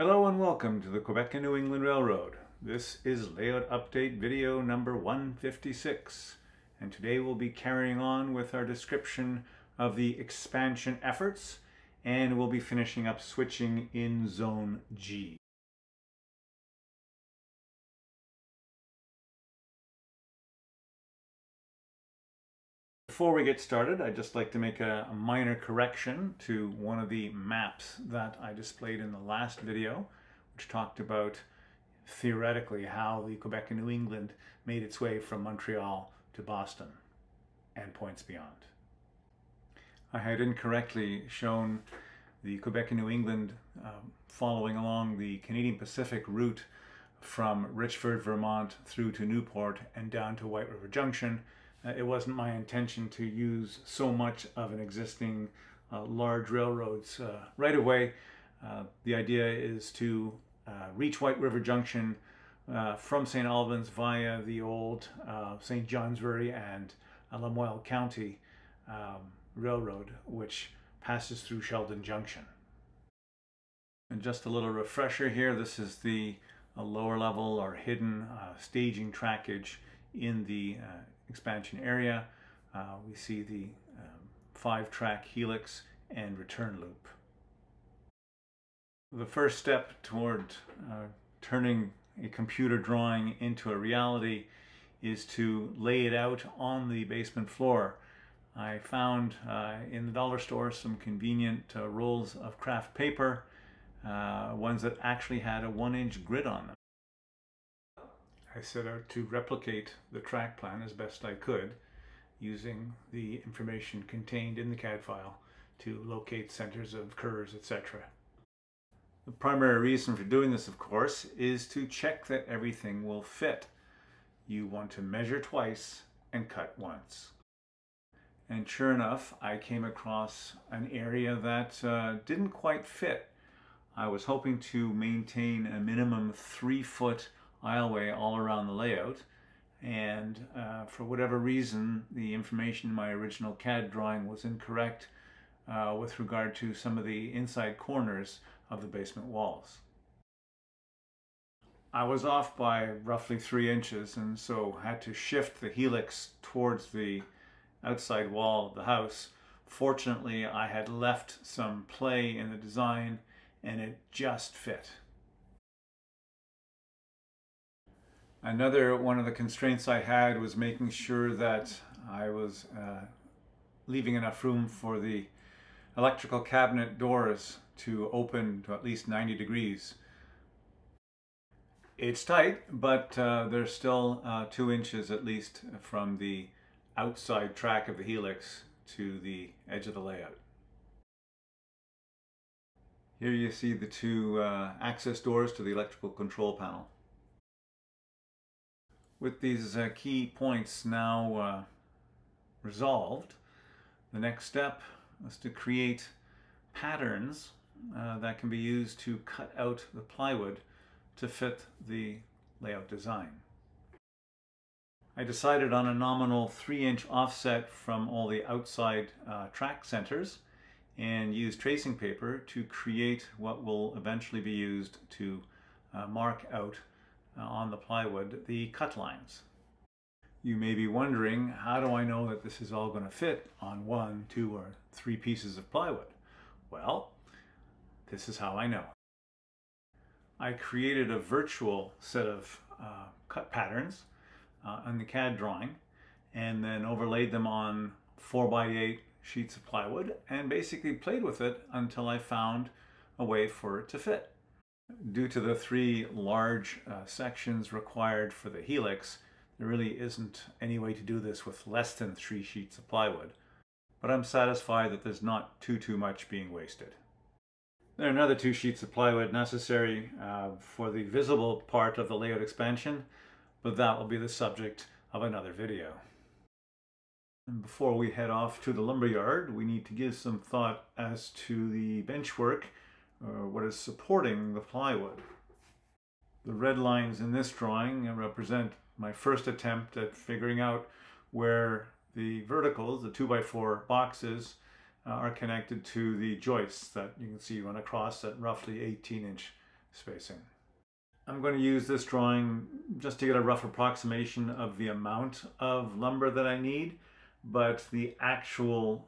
Hello and welcome to the Quebec and New England Railroad. This is layout update video number 156, and today we'll be carrying on with our description of the expansion efforts, and we'll be finishing up switching in Zone G. Before we get started, I'd just like to make a minor correction to one of the maps that I displayed in the last video, which talked about theoretically how the Quebec and New England made its way from Montreal to Boston and points beyond. I had incorrectly shown the Quebec and New England following along the Canadian Pacific route from Richford, Vermont through to Newport and down to White River Junction. It wasn't my intention to use so much of an existing large railroad's right away. The idea is to reach White River Junction from St. Albans via the old St. Johnsbury and Lamoille County Railroad, which passes through Sheldon Junction. And just a little refresher here, this is the lower level or hidden staging trackage in the expansion area. We see the 5-track helix and return loop. The first step toward turning a computer drawing into a reality is to lay it out on the basement floor. I found in the dollar store some convenient rolls of craft paper, ones that actually had a 1-inch grid on them. I set out to replicate the track plan as best I could, using the information contained in the CAD file to locate centers of curves, etc. The primary reason for doing this, of course, is to check that everything will fit. You want to measure twice and cut once. And sure enough, I came across an area that didn't quite fit. I was hoping to maintain a minimum 3-foot aisleway all around the layout, and for whatever reason the information in my original CAD drawing was incorrect with regard to some of the inside corners of the basement walls. I was off by roughly 3 inches, and so had to shift the helix towards the outside wall of the house. Fortunately, I had left some play in the design and it just fit. Another one of the constraints I had was making sure that I was leaving enough room for the electrical cabinet doors to open to at least 90 degrees. It's tight, but they're still 2 inches at least from the outside track of the helix to the edge of the layout. Here you see the 2 access doors to the electrical control panel. With these key points now resolved, the next step is to create patterns that can be used to cut out the plywood to fit the layout design. I decided on a nominal 3-inch offset from all the outside track centers and used tracing paper to create what will eventually be used to mark out on the plywood the cut lines. You may be wondering, how do I know that this is all going to fit on 1, 2, or 3 pieces of plywood? Well, this is how I know. I created a virtual set of cut patterns on the CAD drawing and then overlaid them on 4x8 sheets of plywood and basically played with it until I found a way for it to fit. Due to the 3 large sections required for the helix, there really isn't any way to do this with less than 3 sheets of plywood, but I'm satisfied that there's not too much being wasted. There are another 2 sheets of plywood necessary for the visible part of the layout expansion, but that will be the subject of another video. And before we head off to the lumberyard, we need to give some thought as to the benchwork, what is supporting the plywood. The red lines in this drawing represent my first attempt at figuring out where the verticals, the 2x4 boxes, are connected to the joists that you can see run across at roughly 18-inch spacing. I'm going to use this drawing just to get a rough approximation of the amount of lumber that I need, but the actual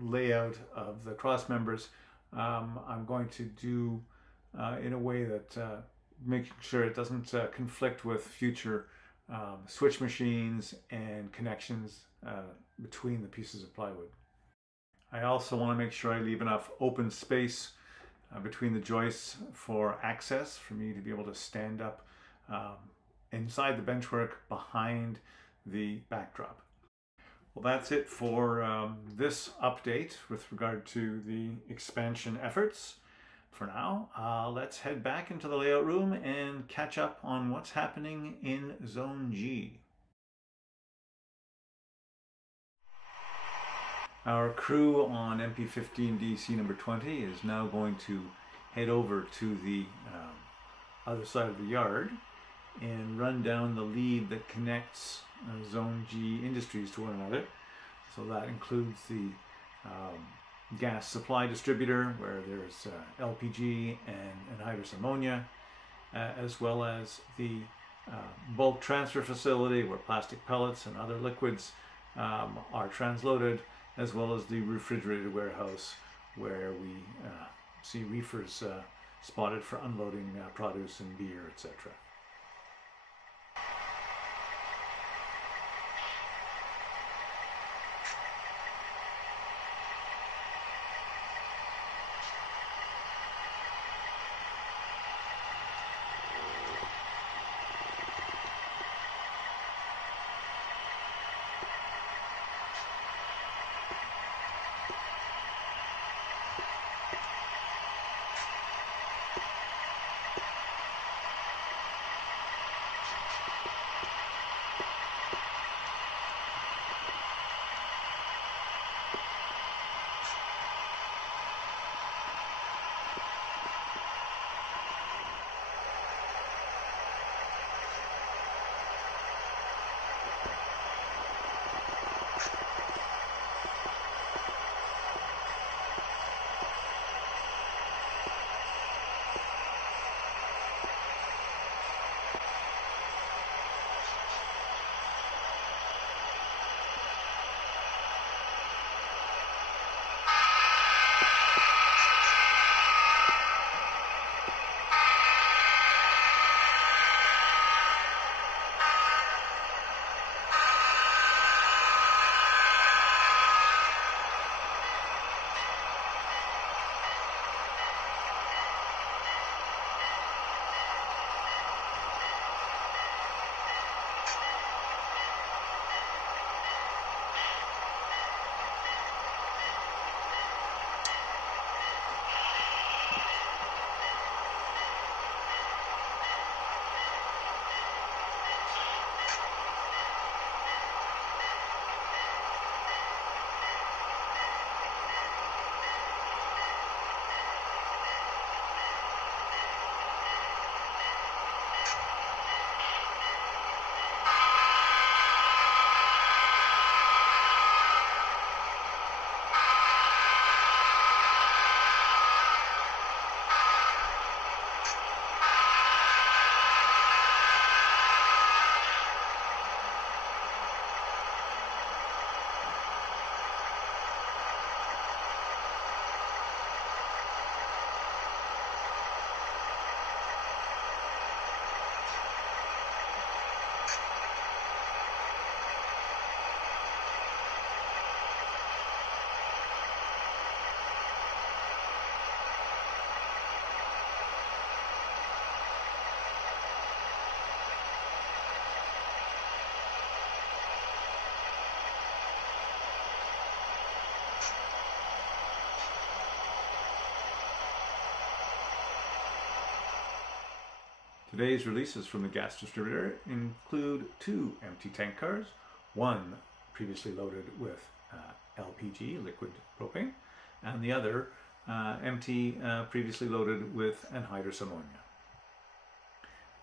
layout of the cross members I'm going to do in a way that making sure it doesn't conflict with future switch machines and connections between the pieces of plywood. I also want to make sure I leave enough open space between the joists for access for me to be able to stand up inside the benchwork behind the backdrop. Well, that's it for this update with regard to the expansion efforts. For now, let's head back into the layout room and catch up on what's happening in Zone G. Our crew on MP15DC number 20 is now going to head over to the other side of the yard and run down the lead that connects Zone G industries to one another. So that includes the gas supply distributor, where there's LPG and anhydrous ammonia, as well as the bulk transfer facility where plastic pellets and other liquids are transloaded, as well as the refrigerated warehouse where we see reefers spotted for unloading produce and beer, etc. Today's releases from the gas distributor include 2 empty tank cars, one previously loaded with LPG, liquid propane, and the other empty, previously loaded with anhydrous ammonia.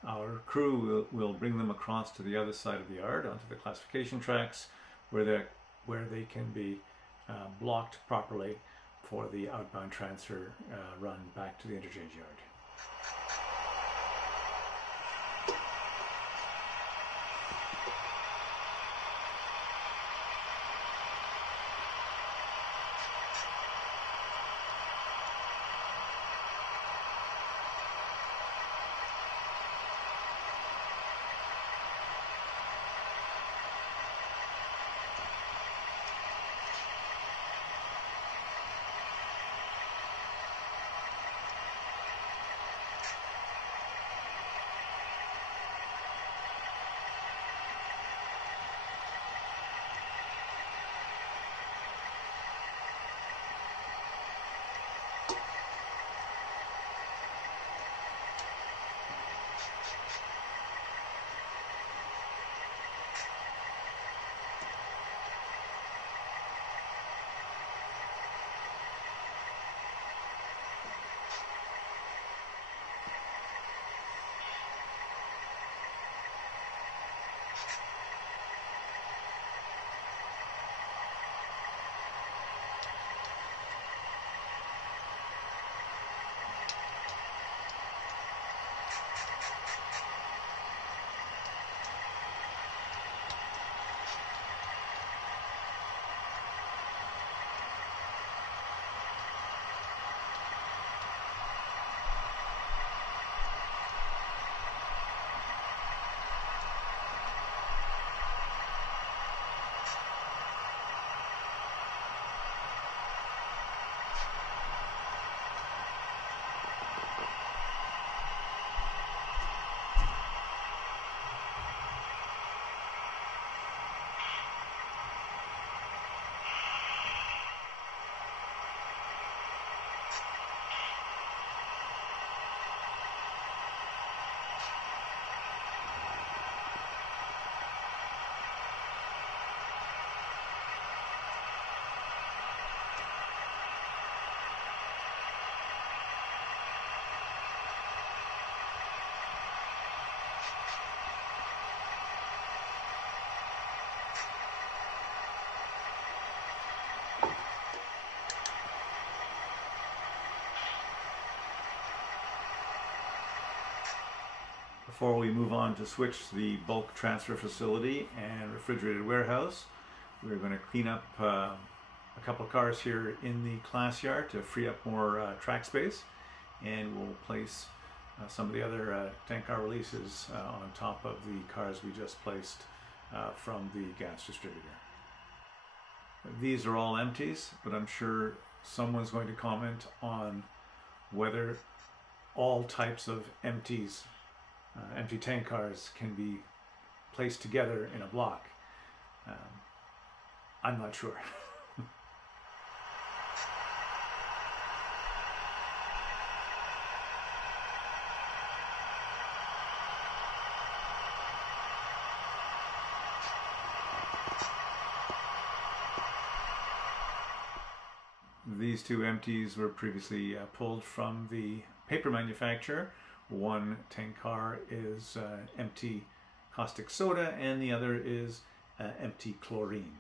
Our crew will bring them across to the other side of the yard onto the classification tracks where they can be blocked properly for the outbound transfer run back to the interchange yard. Before we move on to switch the bulk transfer facility and refrigerated warehouse, we're going to clean up a couple of cars here in the class yard to free up more track space, and we'll place some of the other tank car releases on top of the cars we just placed from the gas distributor. These are all empties, but I'm sure someone's going to comment on whether all types of empty tank cars can be placed together in a block. I'm not sure. These two empties were previously pulled from the paper manufacturer. One tank car is empty caustic soda and the other is empty chlorine.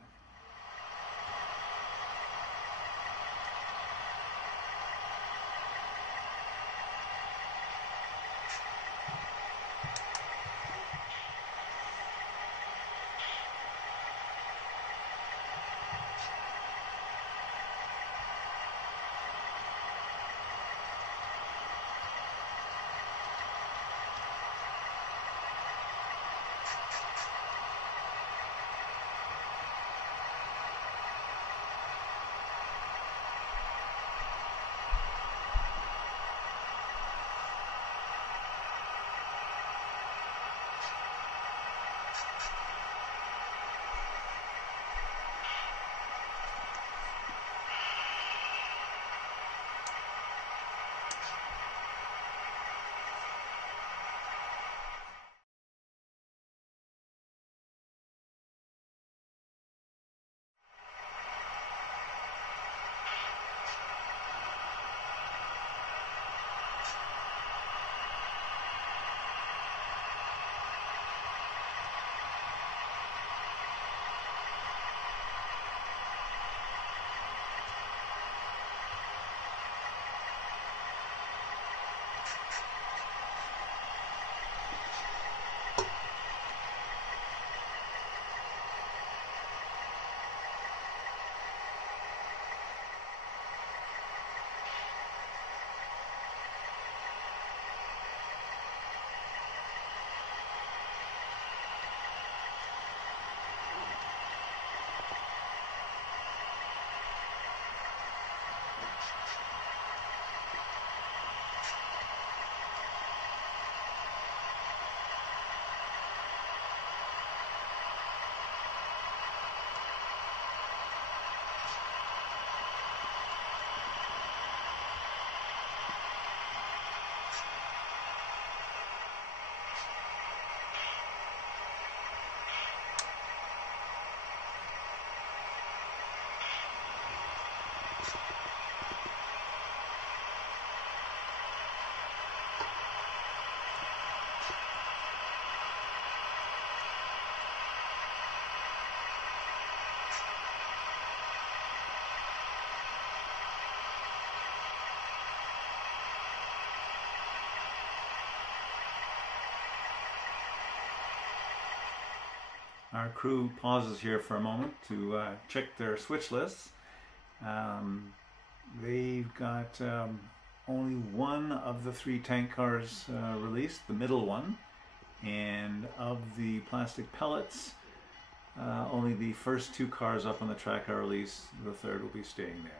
Our crew pauses here for a moment to check their switch lists. They've got only one of the 3 tank cars released, the middle one, and of the plastic pellets, only the first 2 cars up on the track are released. The third will be staying there.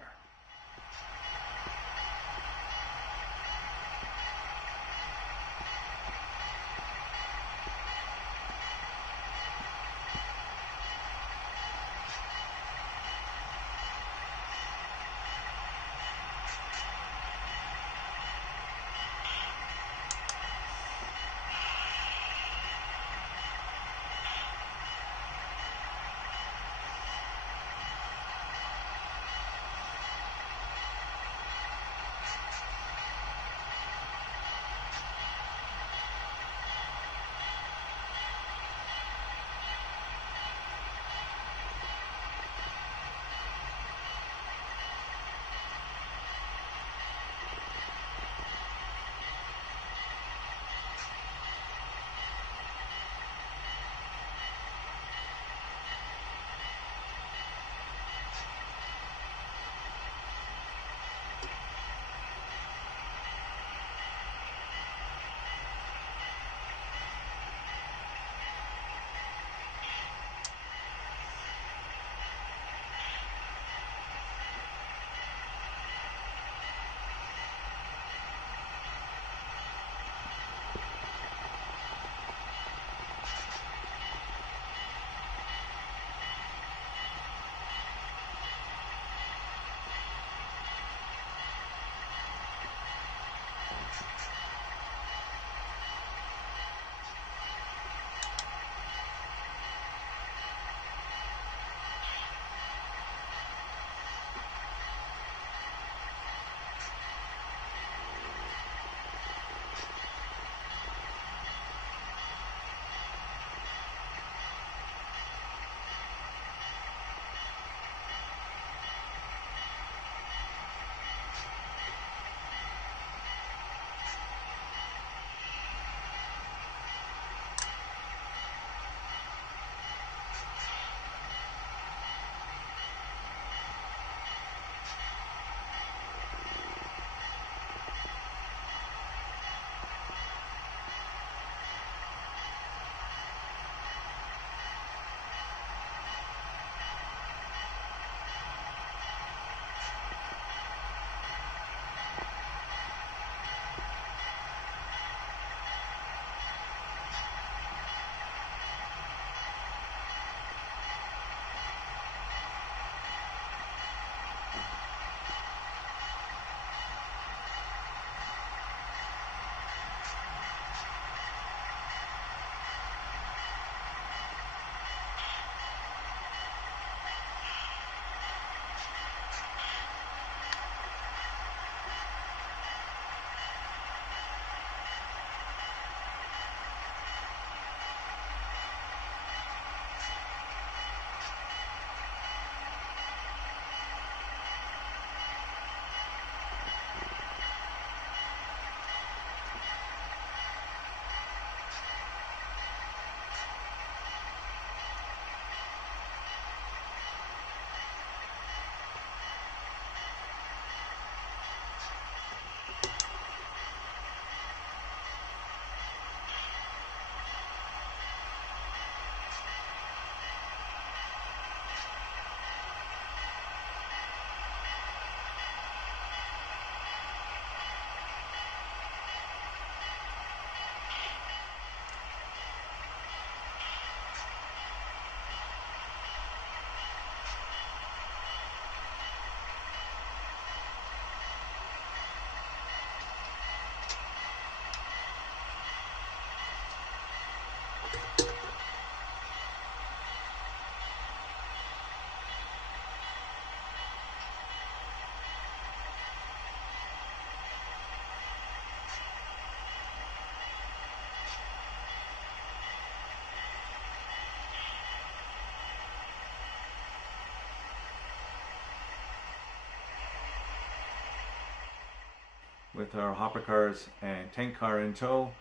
with our hopper cars and tank car in tow,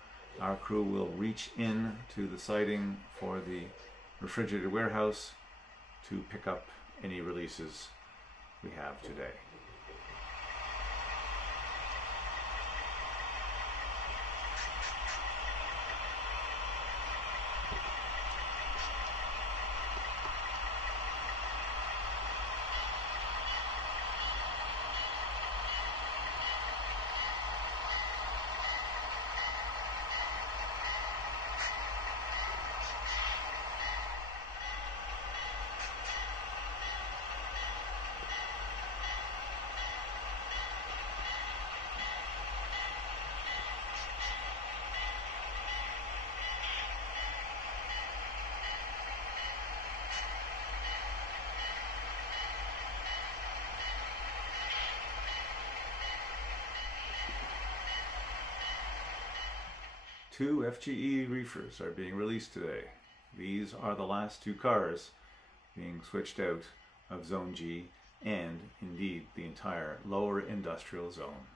our crew will reach in to the siding for the refrigerated warehouse to pick up any releases we have today. Two FGE reefers are being released today. These are the last two cars being switched out of Zone G and indeed the entire lower industrial zone.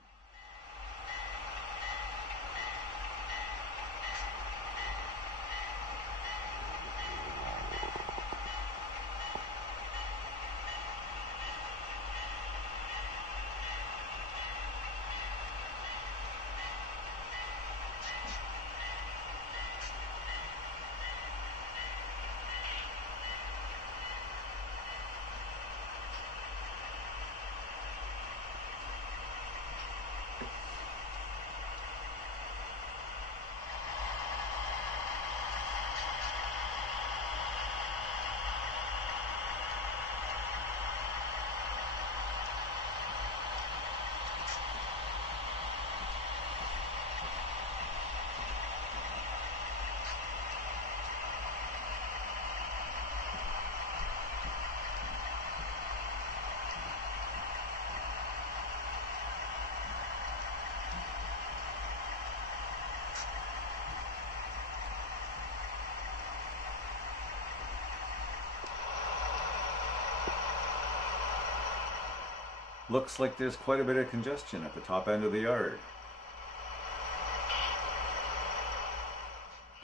Looks like there's quite a bit of congestion at the top end of the yard.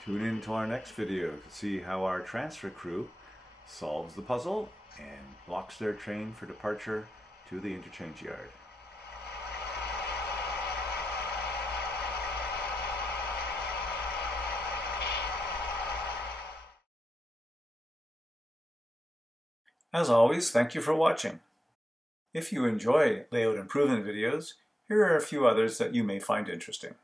Tune in to our next video to see how our transfer crew solves the puzzle and blocks their train for departure to the interchange yard. As always, thank you for watching. If you enjoy layout improvement videos, here are a few others that you may find interesting.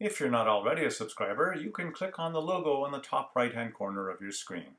If you're not already a subscriber, you can click on the logo on the top right-hand corner of your screen.